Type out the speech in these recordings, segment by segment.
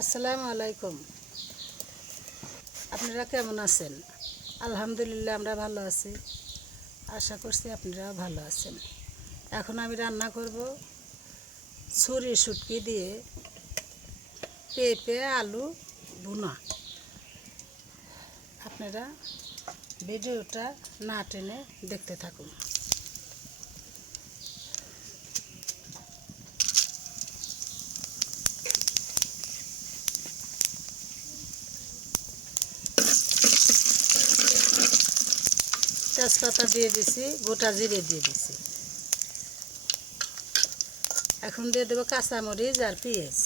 আসসালামু আলাইকুম। আপনারা কেমন আছেন? আলহামদুলিল্লাহ, আমরা ভালো আছি। আশা করছি আপনারাও ভালো আছেন। এখন আমি রান্না করব ছুরি শুটকি দিয়ে পেঁপে, আলু বুনা আপনারা ভিডিওটা না টেনে দেখতে থাকুন। তেজপাতা দিয়ে দিছি, গোটা জিরে দিয়ে দিছি। এখন দিয়ে দেবো কাঁচামরিচ আর পেঁয়াজ।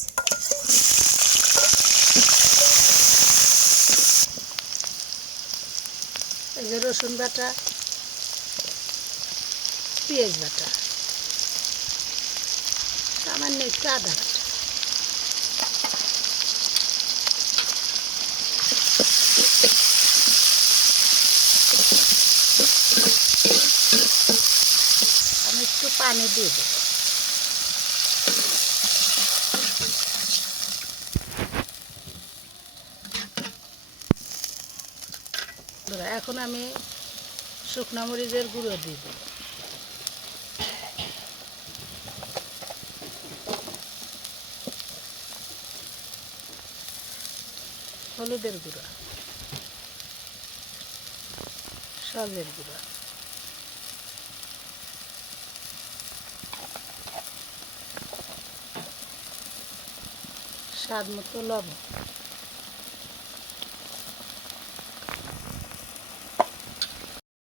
এই যে রসুন বাটা, পেঁয়াজ বাটা। সামান্য একটু আদা বাটা আমি একটু পানি দিয়ে দেবো। এখন আমি শুকনো মরিচের গুঁড়ো দিয়ে দেবো। হলুদের গুঁড়ো সবের গুঁড়ো। স্বাদ মতো লবণ।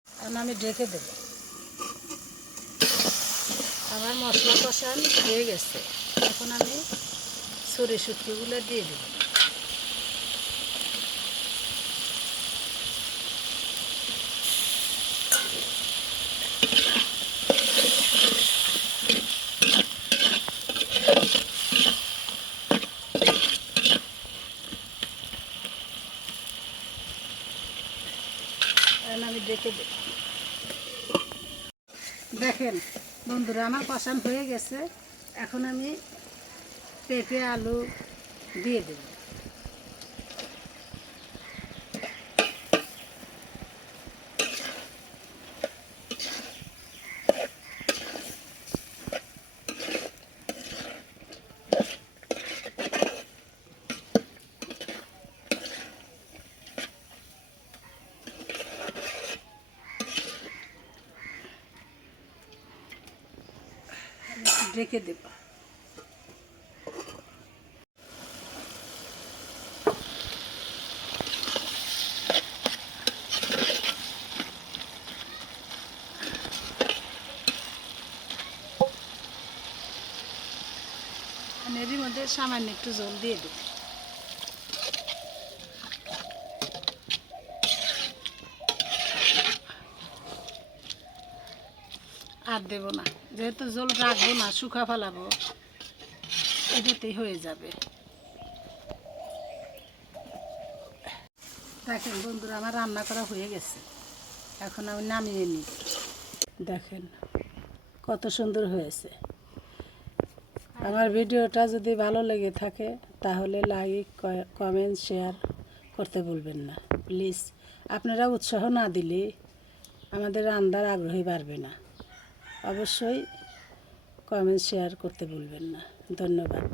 এখন আমি ঢেকে দেব। আমার মশলা কষান হয়ে গেছে। এখন আমি ছুরি শুটকিগুলো দিয়ে দেব। দেখেন বন্ধুরা আমার পছন্দ হয়ে গেছে। এখন আমি পেঁপে আলু দিয়ে দেব। ঢেকে দেব। এরই মধ্যে সামান্য একটু জল দিয়ে দেব। আর দেব না। যেহেতু জল রাখব না, শুকা ফেলাবো এটাতেই হয়ে যাবে। দেখেন বন্ধুরা, আমার রান্না করা হয়ে গেছে। এখন আমি নামিয়ে নিই। দেখেন কত সুন্দর হয়েছে। আমার ভিডিওটা যদি ভালো লেগে থাকে, তাহলে লাইক কমেন্ট শেয়ার করতে ভুলবেন না। প্লিজ আপনারা উৎসাহ না দিলে আমাদের রান্নার আগ্রহী বাড়বে না। অবশ্যই কমেন্ট শেয়ার করতে ভুলবেন না। ধন্যবাদ।